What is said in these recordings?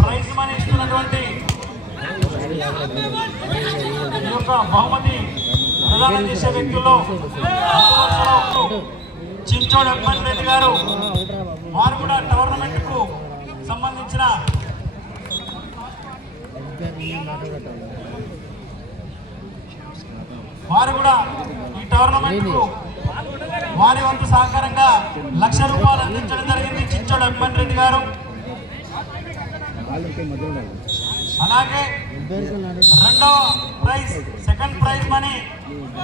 Prize money ఇస్తున్నటువంటి ఈ యొక్క బహుమతి ప్రదానం చేసే వ్యక్తుల్లో చించోడు అక్బర్ రెడ్డి గారు, వారు కూడా టోర్నమెంట్ కు సంబంధించిన ఈ టోర్నమెంట్ కు వారి వంతు సహకారంగా ₹1,00,000 అందించడం జరిగింది చించోడు అక్బర్ రెడ్డి గారు. అలాగే రెండవ ప్రైజ్, సెకండ్ ప్రైజ్ మనీ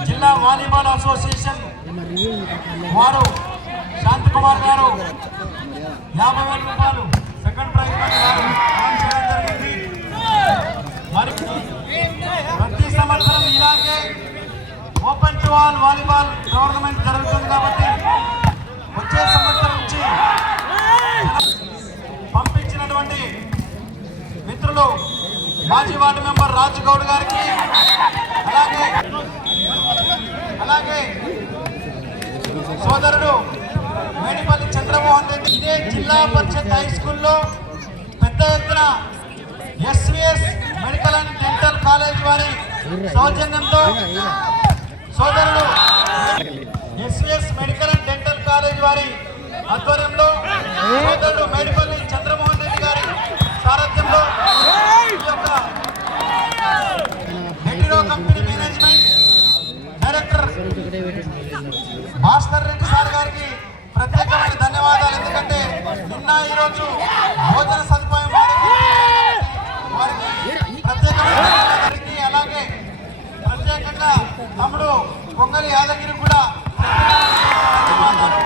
జిల్లా వాలీబాల్ అసోసియేషన్ వారు శాంత్ కుమార్ గారు ₹50,000 సెకండ్ ప్రైజ్ మనీ జరిగింది. మరి ప్రతి సంవత్సరం ఇలాగే open to all volleyball tournament జరుగుతుంది కాబట్టి వచ్చే సంవత్సరం నుంచి పంపించినటువంటి మిత్రులు మాజీ వార్డు మెంబర్ రాజుగౌడ్ గారికి, అలాగే సోదరుడు మేడిపల్లి చంద్రమోహన్ రెడ్డి, ఇదే జిల్లా పరిషత్ హై స్కూల్లో పెద్ద ఎత్తున SVS medical and dental college వారి సౌజన్యంతో సోదరుడు SVS medical and dental college వారి ఆధ్వర్యంలో సోదరుడు మేడిపల్లి చంద్రమోహన్ రెడ్డి గారి సారథ్యంలో ఈ యొక్క Hetero company management director Bhaskar Reddy sir గారికి ప్రత్యేకమైన ధన్యవాదాలు. ఎందుకంటే నిన్న ఈరోజు భోజన సదుపాయం వారికి ప్రత్యేకమైన ధన్యవాదాలకి, అలాగే ప్రత్యేకంగా తమ్ముడు పొంగలి యాదగిరి కూడా ధన్యవాదాలు.